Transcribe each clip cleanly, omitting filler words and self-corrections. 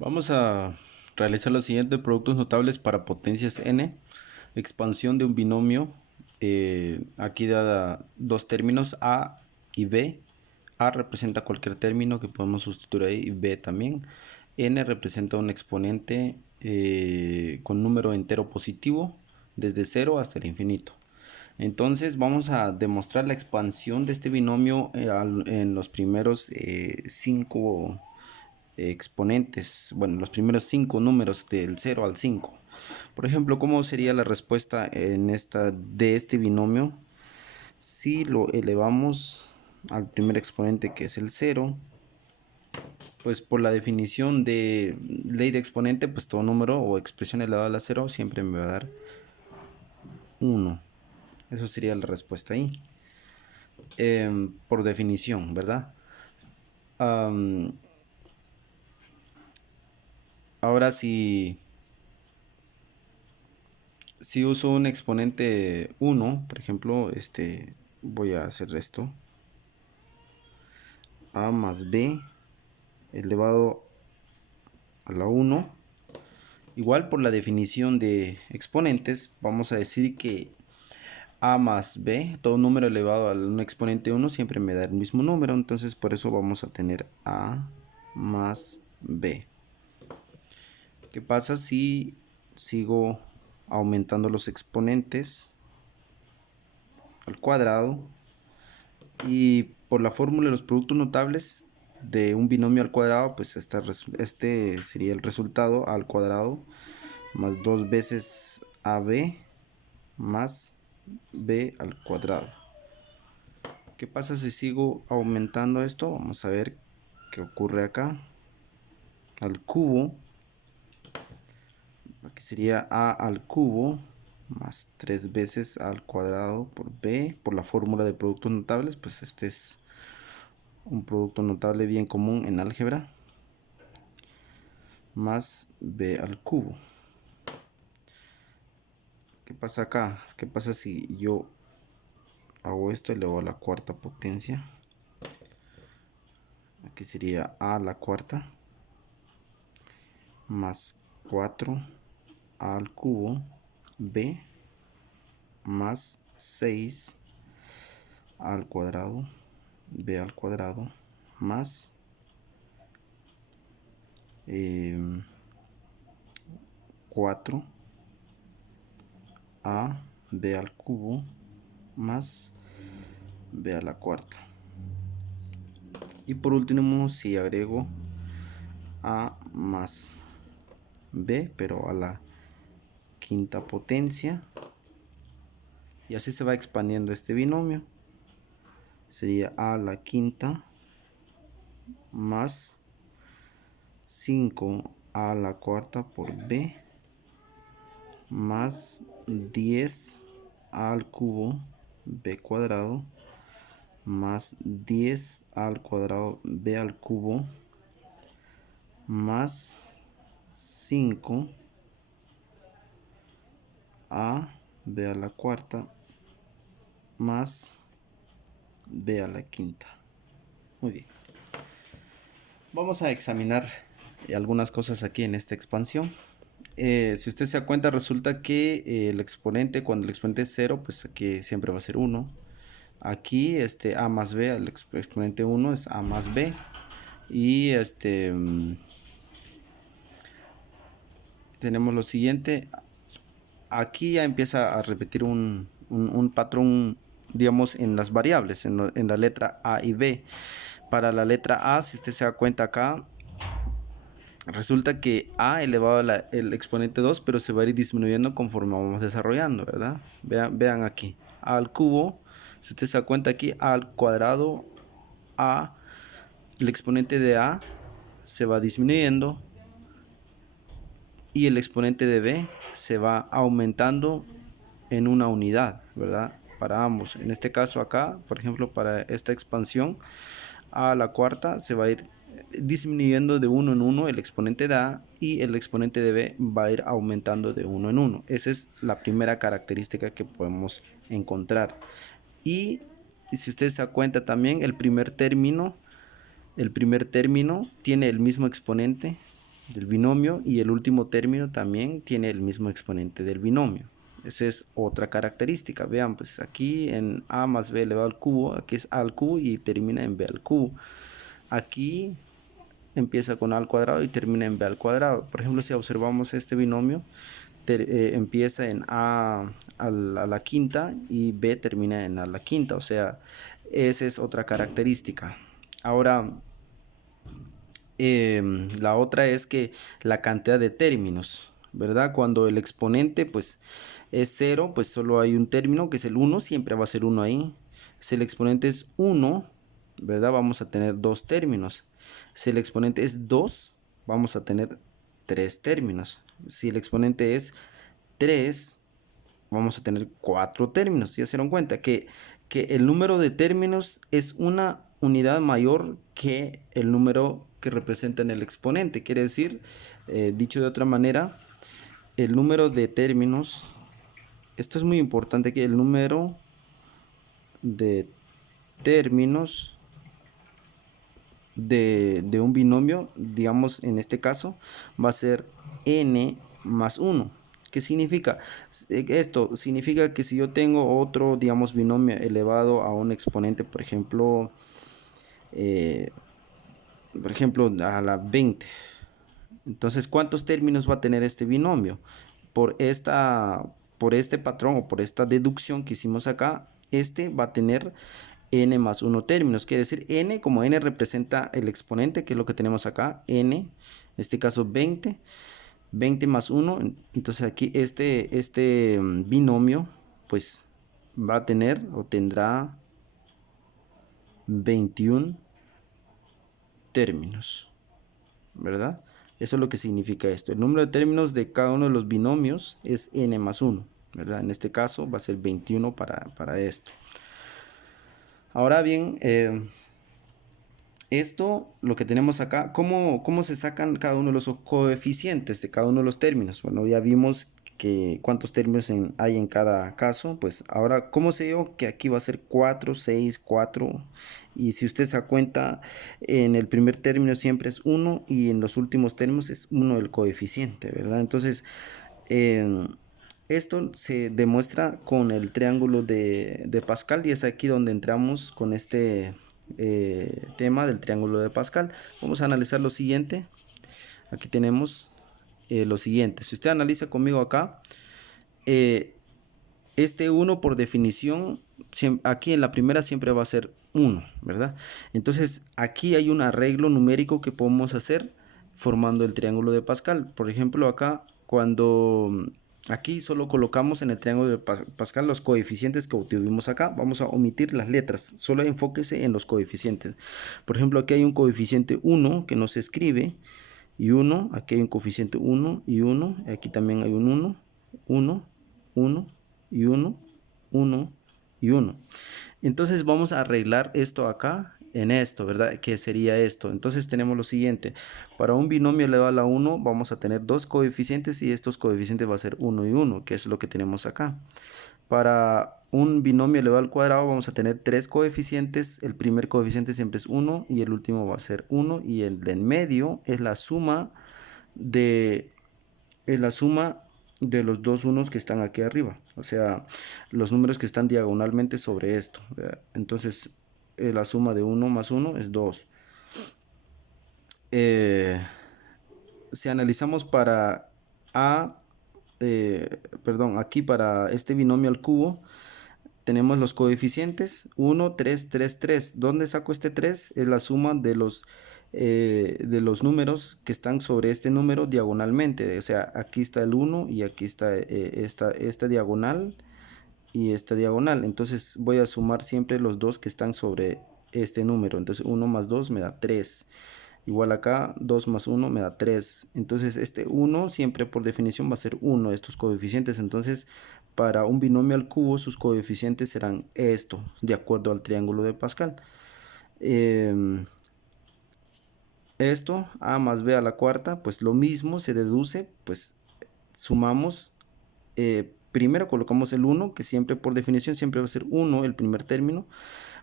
Vamos a realizar lo siguiente: productos notables para potencias n, expansión de un binomio. Aquí dada dos términos a y b. A representa cualquier término que podemos sustituir ahí, y b también. N representa un exponente con número entero positivo desde 0 hasta el infinito. Entonces vamos a demostrar la expansión de este binomio en los primeros 5 exponentes, bueno, los primeros 5 números del 0 al 5. Por ejemplo, ¿cómo sería la respuesta de este binomio si lo elevamos al primer exponente, que es el 0? Pues por la definición de ley de exponente, pues todo número o expresión elevada a la 0 siempre me va a dar 1. Eso sería la respuesta ahí, por definición, ¿verdad? Ahora si uso un exponente 1, por ejemplo, voy a hacer esto: a más b elevado a la 1. Igual, por la definición de exponentes, vamos a decir que a más b, todo número elevado a un exponente 1 siempre me da el mismo número. Entonces por eso vamos a tener a más b. ¿Qué pasa si sigo aumentando los exponentes al cuadrado? Y por la fórmula de los productos notables de un binomio al cuadrado, pues este sería el resultado: a al cuadrado más 2 veces ab más b al cuadrado. ¿Qué pasa si sigo aumentando esto? Vamos a ver qué ocurre acá. Al cubo, aquí sería a al cubo más 3 veces a al cuadrado por b. Por la fórmula de productos notables, pues este es un producto notable bien común en álgebra, más b al cubo. ¿Qué pasa acá? ¿Qué pasa si yo hago esto y le doy a la cuarta potencia? Aquí sería a la cuarta más 4 al cubo b más 6 al cuadrado b al cuadrado más 4 a b al cubo más b a la cuarta. Y por último, si agrego a más b, pero a la quinta potencia, y así se va expandiendo este binomio, sería a la quinta más 5 a la cuarta por b más 10 al cubo b cuadrado más 10 al cuadrado b al cubo más 5 a b a la cuarta más b a la quinta. Muy bien. Vamos a examinar algunas cosas aquí en esta expansión. Si usted se da cuenta, resulta que el exponente, cuando el exponente es 0, pues aquí siempre va a ser 1. Aquí a más b, el exponente 1 es a más b. Y tenemos lo siguiente: aquí ya empieza a repetir un patrón, digamos, en las variables, en la letra a y b. Para la letra a, si usted se da cuenta acá, resulta que a elevado el exponente 2, pero se va a ir disminuyendo conforme vamos desarrollando, ¿verdad? Vean aquí, a al cubo, si usted se da cuenta aquí, a al cuadrado, a, el exponente de a se va disminuyendo y el exponente de b se va aumentando en una unidad, ¿verdad? Para ambos. En este caso acá, por ejemplo, para esta expansión, a la cuarta se va a ir disminuyendo de 1 en 1 el exponente de a, y el exponente de b va a ir aumentando de 1 en 1. Esa es la primera característica que podemos encontrar. Y si ustedes se dan cuenta también, el primer término tiene el mismo exponente, del binomio, y el último término también tiene el mismo exponente del binomio. Esa es otra característica. Vean, pues aquí en a más b elevado al cubo, aquí es a al cubo y termina en b al cubo. Aquí empieza con a al cuadrado y termina en b al cuadrado. Por ejemplo, si observamos este binomio, empieza en a la quinta y b termina en a la quinta. O sea, esa es otra característica. Ahora, la otra es que la cantidad de términos, ¿verdad? Cuando el exponente pues es 0, pues solo hay un término que es el 1, siempre va a ser 1 ahí. Si el exponente es 1, ¿verdad? Vamos a tener 2 términos. Si el exponente es 2, vamos a tener 3 términos. Si el exponente es 3, vamos a tener 4 términos. Ya se dieron cuenta que el número de términos es una unidad mayor que el número que representa en el exponente. Quiere decir, dicho de otra manera, el número de términos, esto es muy importante, que el número de términos de un binomio, digamos en este caso, va a ser n más 1. ¿Qué significa? Esto significa que si yo tengo otro, digamos, binomio elevado a un exponente, por ejemplo, a la 20. Entonces, ¿cuántos términos va a tener este binomio? Por este patrón o por esta deducción que hicimos acá, este va a tener n más 1 términos. Quiere decir, n, como n representa el exponente, que es lo que tenemos acá, n, en este caso 20 más 1, entonces aquí este binomio pues va a tener o tendrá 21 términos, ¿verdad? Eso es lo que significa esto. El número de términos de cada uno de los binomios es n más 1, ¿verdad? En este caso va a ser 21 para esto. Ahora bien, esto, lo que tenemos acá, ¿cómo se sacan cada uno de los coeficientes de cada uno de los términos? Bueno, ya vimos que cuántos términos hay en cada caso. Pues ahora, ¿cómo sé yo que aquí va a ser 4, 6, 4? Y si usted se da cuenta, en el primer término siempre es 1 y en los últimos términos es 1 el coeficiente, ¿verdad? Entonces, esto se demuestra con el triángulo de Pascal, y es aquí donde entramos con este tema del triángulo de Pascal. Vamos a analizar lo siguiente. Aquí tenemos lo siguiente. Si usted analiza conmigo acá, este 1 por definición, aquí en la primera siempre va a ser 1, ¿verdad? Entonces aquí hay un arreglo numérico que podemos hacer formando el triángulo de Pascal. Por ejemplo, acá cuando aquí solo colocamos en el triángulo de Pascal los coeficientes que obtuvimos acá. Vamos a omitir las letras, solo enfóquese en los coeficientes. Por ejemplo, aquí hay un coeficiente 1 que no se escribe, y 1, aquí hay un coeficiente 1 y 1, aquí también hay un 1, 1, 1 y 1, 1 y 1. Entonces vamos a arreglar esto acá en esto, ¿verdad? Que sería esto. Entonces tenemos lo siguiente. Para un binomio elevado a la 1 vamos a tener dos coeficientes, y estos coeficientes va a ser 1 y 1, que es lo que tenemos acá. Para un binomio elevado al cuadrado vamos a tener tres coeficientes. El primer coeficiente siempre es 1 y el último va a ser 1, y el del medio es la suma de los dos unos que están aquí arriba, o sea, los números que están diagonalmente sobre esto, ¿verdad? Entonces la suma de 1 más 1 es 2. Si analizamos para aquí para este binomio al cubo, tenemos los coeficientes 1, 3, 3, 3. ¿Dónde saco este 3? Es la suma de los números que están sobre este número diagonalmente. O sea, aquí está el 1 y aquí está esta diagonal y esta diagonal. Entonces voy a sumar siempre los dos que están sobre este número. Entonces 1 más 2 me da 3. Igual acá, 2 más 1 me da 3. Entonces este 1 siempre por definición va a ser 1, estos coeficientes. Entonces para un binomio al cubo sus coeficientes serán esto, de acuerdo al triángulo de Pascal. Esto, a más b a la cuarta, pues lo mismo se deduce, pues sumamos. Primero colocamos el 1, que siempre por definición siempre va a ser 1 el primer término.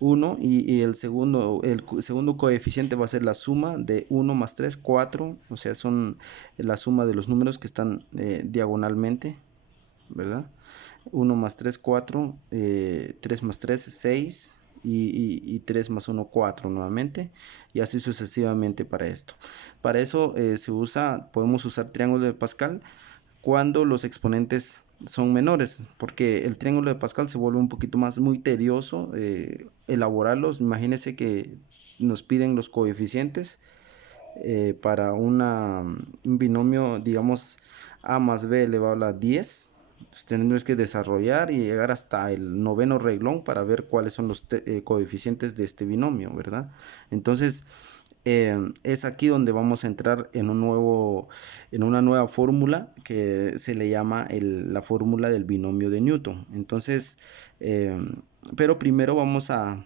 1 y el segundo coeficiente va a ser la suma de 1 más 3, 4, o sea, son la suma de los números que están diagonalmente, ¿verdad? 1 más 3, 4, 3 más 3, 6 y 3 más 1, 4 nuevamente, y así sucesivamente para esto. Para eso podemos usar triángulo de Pascal cuando los exponentes son menores, porque el triángulo de Pascal se vuelve un poquito muy tedioso elaborarlos. Imagínense que nos piden los coeficientes para un binomio, digamos, a más b elevado a la 10. Entonces, tenemos que desarrollar y llegar hasta el noveno reglón para ver cuáles son los coeficientes de este binomio, ¿verdad? Entonces, es aquí donde vamos a entrar en una nueva fórmula que se le llama la fórmula del binomio de Newton. Entonces, pero primero vamos a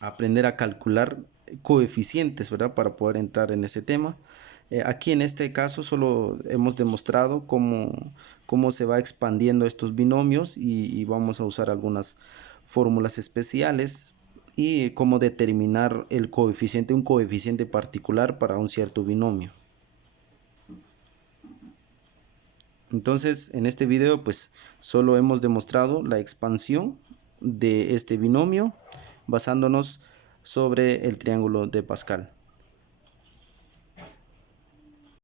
aprender a calcular coeficientes, ¿verdad? Para poder entrar en ese tema. Aquí en este caso solo hemos demostrado cómo se va expandiendo estos binomios y vamos a usar algunas fórmulas especiales y cómo determinar un coeficiente particular para un cierto binomio. Entonces, en este video pues solo hemos demostrado la expansión de este binomio basándonos sobre el triángulo de Pascal.